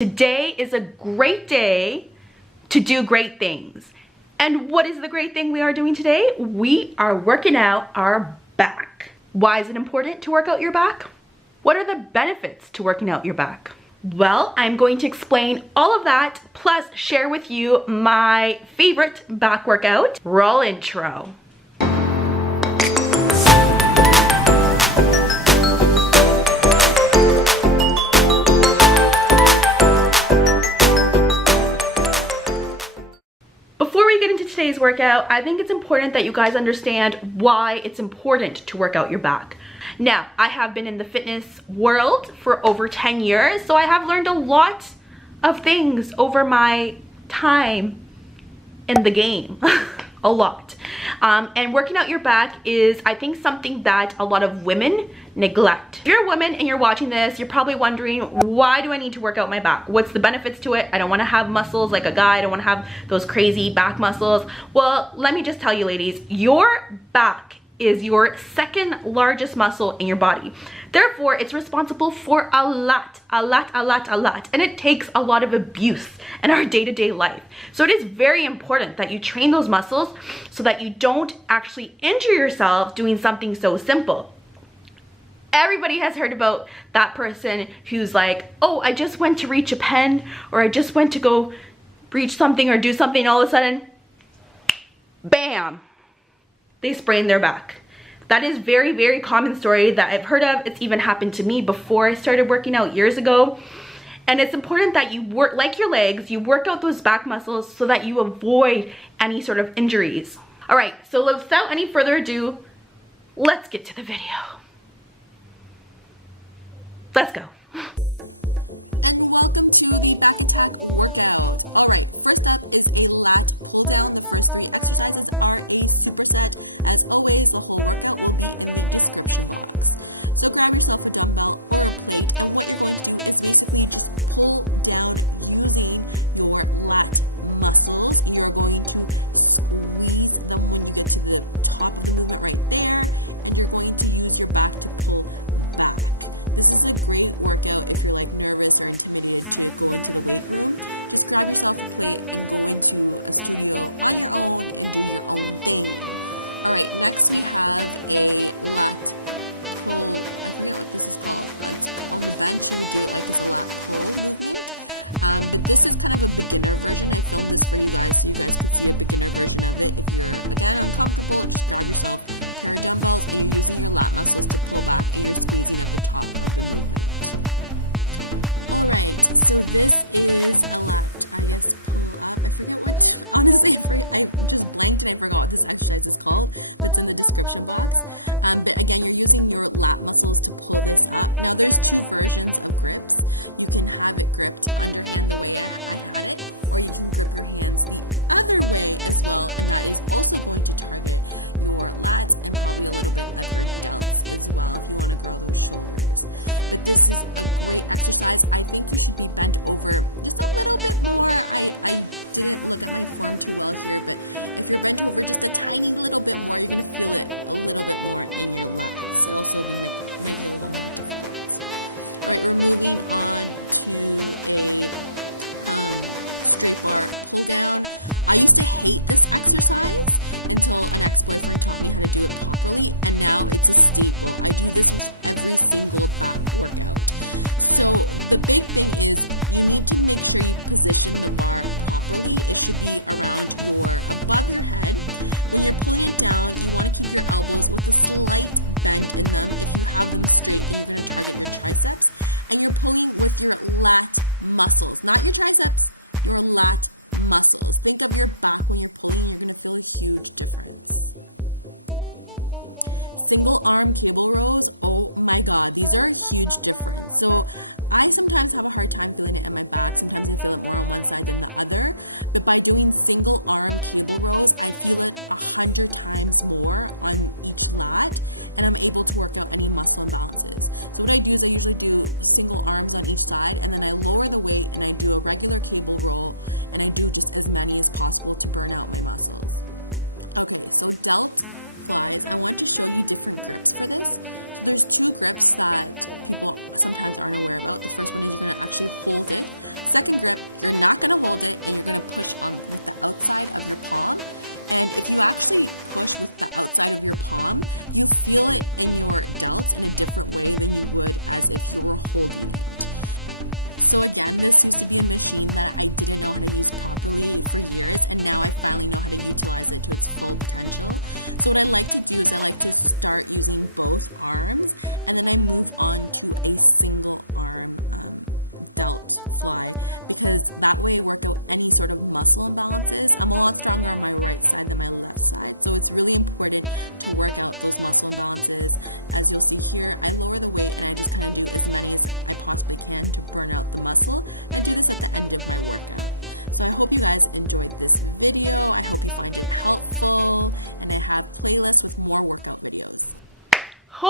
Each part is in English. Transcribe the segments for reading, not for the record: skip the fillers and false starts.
Today is a great day to do great things. And what is the great thing we are doing today? We are working out our back. Why is it important to work out your back? What are the benefits to working out your back? Well, I'm going to explain all of that, plus share with you my favorite back workout. Roll intro. Before we get into today's workout, I think it's important that you guys understand why it's important to work out your back. Now, I have been in the fitness world for over 10 years, so I have learned a lot of things over my time in the game. A lot. And working out your back is, I think, something that a lot of women neglect. If you're a woman and you're watching this, you're probably wondering, why do I need to work out my back? What's the benefits to it? I don't want to have muscles like a guy. I don't want to have those crazy back muscles. Well, let me just tell you, ladies, your back is your second largest muscle in your body. Therefore, it's responsible for a lot. And it takes a lot of abuse in our day-to-day life. So it is very important that you train those muscles so that you don't actually injure yourself doing something so simple. Everybody has heard about that person who's like, oh, I just went to reach a pen, or I just went to go reach something or do something, all of a sudden, bam, they sprain their back. That is very, very common story that I've heard of. It's even happened to me before I started working out years ago. And it's important that you work, like your legs, you work out those back muscles so that you avoid any sort of injuries. All right, so without any further ado, let's get to the video. Let's go.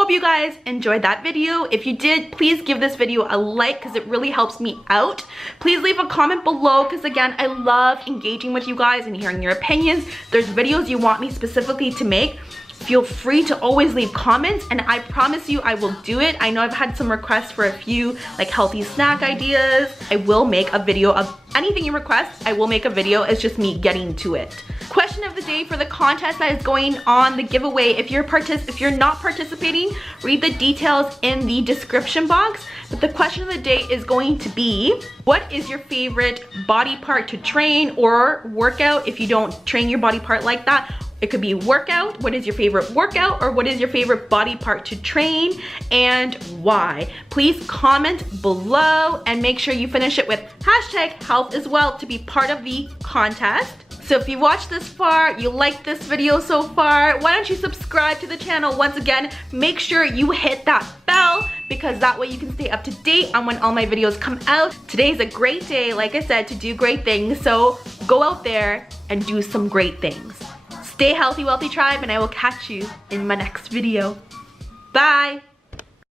hope you guys enjoyed that video. If you did, please give this video a like because it really helps me out. Please leave a comment below because again, I love engaging with you guys and hearing your opinions. If there's videos you want me specifically to make, feel free to always leave comments and I promise you I will do it. I know I've had some requests for a few like healthy snack ideas. I will make a video of anything you request. I will make a video. It's just me getting to it. Question of the day for the contest that is going on, the giveaway. If you're not participating, read the details in the description box. But the question of the day is going to be, what is your favorite body part to train or workout if you don't train your body part like that? It could be workout. What is your favorite workout? Or what is your favorite body part to train and why? Please comment below and make sure you finish it with #health as well to be part of the contest. So if you watched this far, you liked this video so far, why don't you subscribe to the channel? Once again, make sure you hit that bell because that way you can stay up to date on when all my videos come out. Today's a great day, like I said, to do great things. So go out there and do some great things. Stay healthy, wealthy tribe, and I will catch you in my next video. Bye.